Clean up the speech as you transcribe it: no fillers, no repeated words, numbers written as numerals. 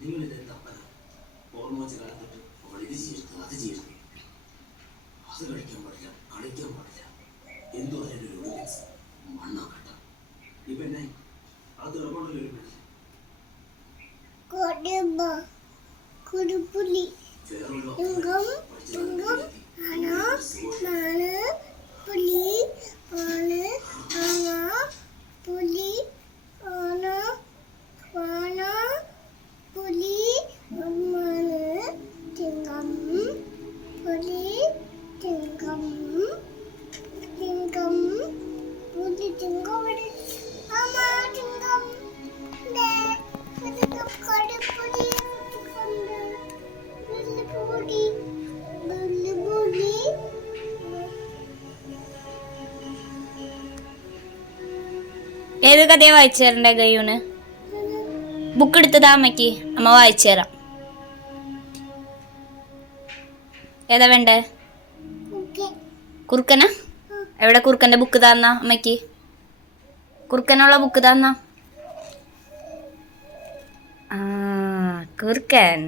നിങ്ങൾ ഇതെന്താ ഓർമ്മ വെച്ച കാലത്തൊട്ട് അവൾ ഇത് ചെയ്യരുത് അത് ചെയ്യരുത്, അത് കളിക്കാൻ പാടില്ല കളിക്കാൻ പാടില്ല, എന്തോ അതിൻ്റെ ഒരു മണ്ണാക്കട്ട. ഇപ്പൊ എന്നായി അത് ഇറങ്ങോണ്ടല്ലോ ഒരു പിടിച്ച് കുടുപുലി ചുങ്കം ചുങ്കം ആന നാണ് പുലി ആണ് ആന പുലി ആന ആന പുലി അമ്മാണ് ചിങ്കം പുലി ചിങ്കം ചിങ്കം പുലി ചിങ്കം അമ്മ ചിങ്കം കടുപുലി ഏത് കഥയാ വായിച്ചു തരണ്ടേ ഗയൂന്? ബുക്ക് എടുത്തതാ അമ്മയ്ക്ക്, അമ്മ വായിച്ചു തരാം. ഏതാ വേണ്ടേ? കുറുക്കനാ? എവിടെ കുറുക്കന്റെ ബുക്ക് താന്ന അമ്മയ്ക്ക്? കുറുക്കനുള്ള ബുക്ക് താന്ന. ആ കുറുക്കൻ.